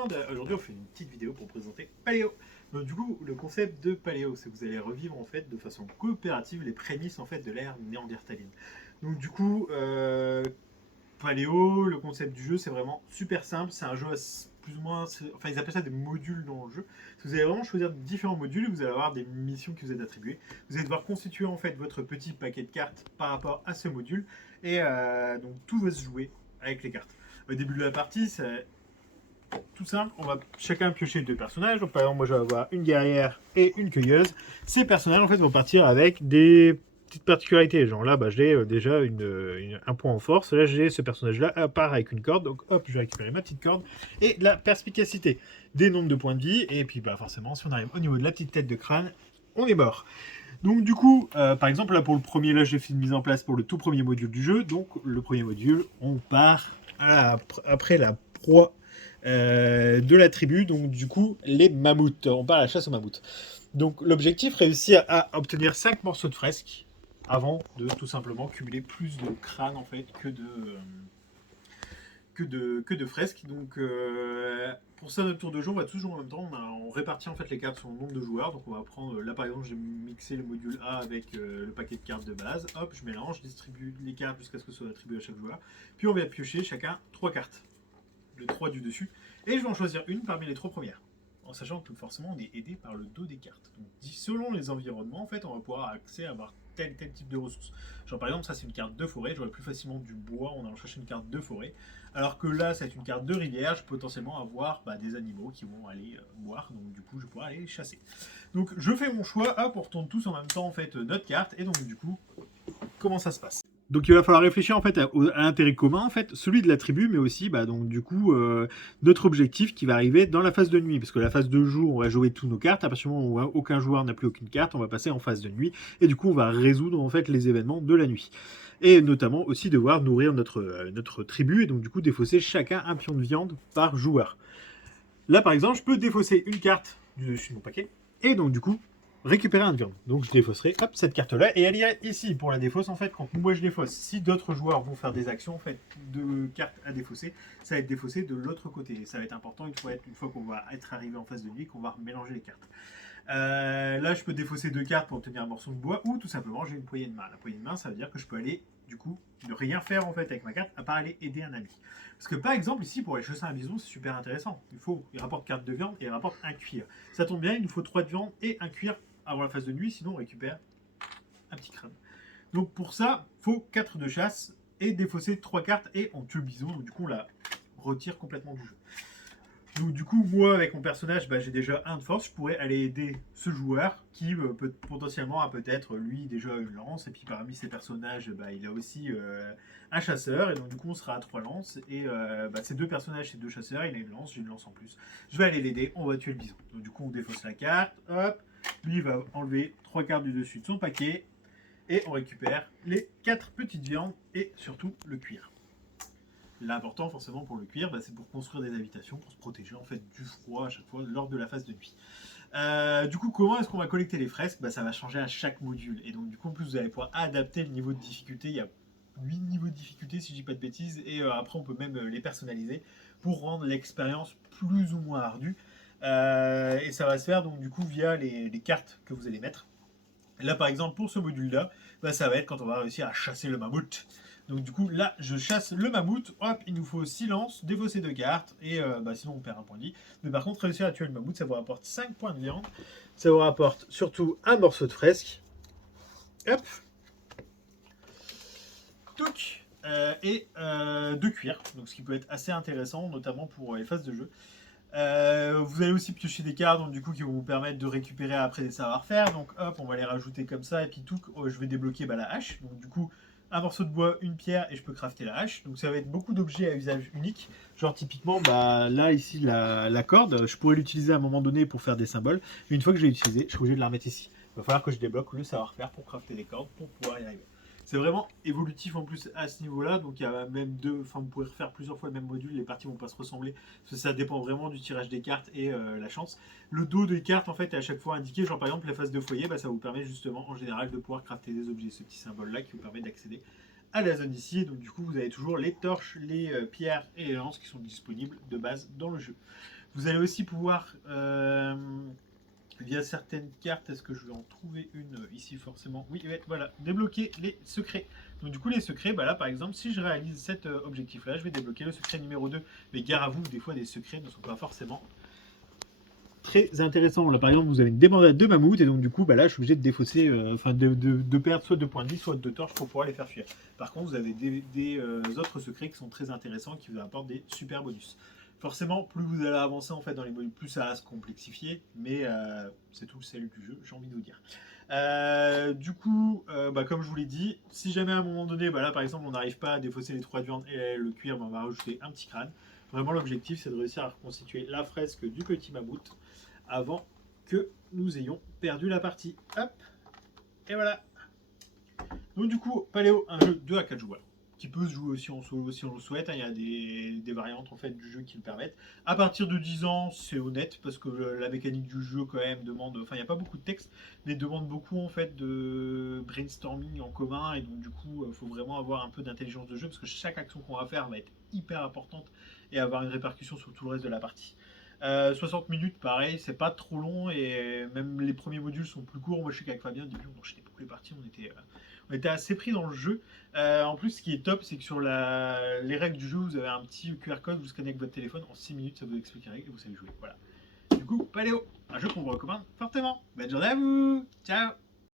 monde. Aujourd'hui on fait une petite vidéo pour présenter Paléo. Donc du coup le concept de Paléo c'est que vous allez revivre en fait de façon coopérative les prémices en fait de l'ère néandertalienne. Donc du coup Paléo, le concept du jeu c'est vraiment super simple, c'est un jeu plus ou moins, enfin ils appellent ça des modules dans le jeu. Vous allez vraiment choisir différents modules et vous allez avoir des missions qui vous êtes attribuées. Vous allez devoir constituer en fait votre petit paquet de cartes par rapport à ce module et donc tout va se jouer avec les cartes. Au début de la partie, c'est tout simple, on va chacun piocher deux personnages. Donc, par exemple, moi je vais avoir une guerrière et une cueilleuse. Ces personnages en fait vont partir avec des petites particularités. Genre là, j'ai déjà un point en force. Là, j'ai ce personnage-là part avec une corde. Donc hop, je vais récupérer ma petite corde. Et la perspicacité, des nombres de points de vie. Et puis forcément, si on arrive au niveau de la petite tête de crâne, on est mort. Donc du coup, par exemple, là pour le premier, là j'ai fait une mise en place pour le tout premier module du jeu. Donc le premier module, on part après la proie de la tribu, donc du coup les mammouths. On part à la chasse aux mammouths. Donc l'objectif, réussir à obtenir 5 morceaux de fresque avant de tout simplement cumuler plus de crânes en fait que de fresques. Donc pour ça, notre tour de jeu, on va toujours en même temps. On répartit en fait les cartes sur le nombre de joueurs. Donc on va prendre, là par exemple, j'ai mixé le module A avec le paquet de cartes de base. Hop, je mélange, je distribue les cartes jusqu'à ce que ce soit attribué à chaque joueur. Puis on va piocher chacun 3 cartes. Le 3 du dessus. Et je vais en choisir une parmi les 3 premières. En sachant que forcément on est aidé par le dos des cartes. Donc selon les environnements, en fait, on va pouvoir accéder à avoir tel type de ressources. Genre par exemple, ça c'est une carte de forêt, j'aurai plus facilement du bois en allant chercher une carte de forêt. Alors que là, c'est une carte de rivière, je peux potentiellement avoir des animaux qui vont aller boire, donc du coup je pourrais aller les chasser. Donc je fais mon choix, hop, on retourne tous en même temps en fait notre carte, et donc du coup, comment ça se passe? Donc il va falloir réfléchir en fait à l'intérêt commun, en fait, celui de la tribu, mais aussi donc du coup notre objectif qui va arriver dans la phase de nuit, parce que la phase de jour, on va jouer tous nos cartes. À partir du moment où aucun joueur n'a plus aucune carte, on va passer en phase de nuit, et du coup on va résoudre en fait les événements de la nuit, et notamment aussi devoir nourrir notre tribu, et donc du coup défausser chacun un pion de viande par joueur. Là par exemple, je peux défausser une carte du dessus de mon paquet, et donc du coup récupérer un de viande. Donc je défausserai cette carte là et elle est ici pour la défausse en fait. Quand moi je défausse, si d'autres joueurs vont faire des actions en fait de cartes à défausser, ça va être défaussé de l'autre côté. Et ça va être important une fois qu'on va être arrivé en phase de nuit, qu'on va mélanger les cartes. Là je peux défausser 2 cartes pour obtenir un morceau de bois, ou tout simplement j'ai une poignée de main. La poignée de main, ça veut dire que je peux aller du coup ne rien faire en fait avec ma carte à part aller aider un ami. Parce que par exemple ici pour aller chasser un bison, c'est super intéressant. Il rapporte carte de viande et il rapporte un cuir. Ça tombe bien, il nous faut 3 de viande et un cuir avant la phase de nuit, sinon on récupère un petit crâne. Donc pour ça, il faut 4 de chasse et défausser 3 cartes et on tue le bison. Donc du coup on la retire complètement du jeu. Donc du coup moi avec mon personnage j'ai déjà 1 de force, je pourrais aller aider ce joueur qui peut potentiellement a peut-être lui déjà une lance, et puis parmi ses personnages il a aussi un chasseur, et donc du coup on sera à 3 lances, et ces 2 personnages, ces 2 chasseurs, il a une lance, j'ai une lance en plus. Je vais aller l'aider, on va tuer le bison. Donc du coup on défausse la carte, hop, lui il va enlever 3 cartes du dessus de son paquet, et on récupère les 4 petites viandes et surtout le cuir. L'important forcément pour le cuir, c'est pour construire des habitations, pour se protéger en fait du froid à chaque fois lors de la phase de nuit. Du coup, comment est-ce qu'on va collecter les fresques? Ça va changer à chaque module. Et donc du coup, en plus, vous allez pouvoir adapter le niveau de difficulté. Il y a 8 niveaux de difficulté si je dis pas de bêtises. Et après, on peut même les personnaliser pour rendre l'expérience plus ou moins ardue. Et ça va se faire donc du coup via les cartes que vous allez mettre. Là, par exemple, pour ce module-là, ça va être quand on va réussir à chasser le mammouth. Donc du coup, là, je chasse le mammouth. Hop, il nous faut silence, défausser 2 cartes, et sinon on perd un point de vie. Mais par contre, réussir à tuer le mammouth, ça vous rapporte 5 points de viande. Ça vous rapporte surtout un morceau de fresque. Hop. Touc. Et 2 cuirs. Donc ce qui peut être assez intéressant, notamment pour les phases de jeu. Vous allez aussi piocher des cartes donc, du coup, qui vont vous permettre de récupérer après des savoir-faire. Donc hop, on va les rajouter comme ça. Et puis tout, je vais débloquer la hache. Donc du coup, un morceau de bois, une pierre, et je peux crafter la hache. Donc ça va être beaucoup d'objets à usage unique. Genre typiquement, là ici, la corde, je pourrais l'utiliser à un moment donné pour faire des symboles. Mais une fois que je l'ai utilisé, je suis obligé de la remettre ici. Il va falloir que je débloque le savoir-faire pour crafter des cordes pour pouvoir y arriver. C'est vraiment évolutif en plus à ce niveau-là, donc il y a même vous pourrez refaire plusieurs fois le même module, les parties vont pas se ressembler, parce que ça dépend vraiment du tirage des cartes et la chance. Le dos des cartes en fait est à chaque fois indiqué, genre par exemple la phase de foyer, ça vous permet justement en général de pouvoir crafter des objets, ce petit symbole-là qui vous permet d'accéder à la zone ici, et donc du coup vous avez toujours les torches, les pierres et les lances qui sont disponibles de base dans le jeu. Vous allez aussi pouvoir, via certaines cartes, est-ce que je vais en trouver une ici forcément? Oui, ouais, voilà, débloquer les secrets. Donc du coup les secrets, bah là par exemple, si je réalise cet objectif-là, je vais débloquer le secret numéro 2. Mais gare à vous, des fois des secrets ne sont pas forcément très intéressants. Là par exemple, vous avez une débandade de mammouth, et donc du coup, bah là je suis obligé de défausser, enfin de perdre soit 2 points de vie, soit 2 torches pour pouvoir les faire fuir. Par contre, vous avez des autres secrets qui sont très intéressants, qui vous apportent des super bonus. Forcément, plus vous allez avancer en fait dans les modules, plus ça va se complexifier, mais c'est tout le sel du jeu, j'ai envie de vous dire. Du coup, bah, comme je vous l'ai dit, si jamais à un moment donné, bah là par exemple on n'arrive pas à défausser les 3 viandes et le cuir, bah, on va rajouter un petit crâne. Vraiment l'objectif c'est de réussir à reconstituer la fresque du petit mammouth avant que nous ayons perdu la partie. Hop, et voilà. Donc du coup, Paléo, un jeu 2 à 4 joueurs, qui peut se jouer aussi en solo si on le souhaite. Il y a des variantes en fait du jeu qui le permettent. À partir de 10 ans, c'est honnête parce que la mécanique du jeu quand même demande, enfin il n'y a pas beaucoup de texte, mais demande beaucoup en fait de brainstorming en commun, et donc du coup, il faut vraiment avoir un peu d'intelligence de jeu parce que chaque action qu'on va faire va être hyper importante et avoir une répercussion sur tout le reste de la partie. 60 minutes, pareil, c'est pas trop long, et même les premiers modules sont plus courts. Moi je sais qu'avec Fabien, au début on enchaînait beaucoup les parties, on était assez pris dans le jeu. En plus, ce qui est top, c'est que sur les règles du jeu, vous avez un petit QR code, vous scannez avec votre téléphone, en 6 minutes, ça vous explique les règles et vous savez jouer. Voilà. Du coup, Paléo, un jeu qu'on vous recommande fortement. Bonne journée à vous. Ciao.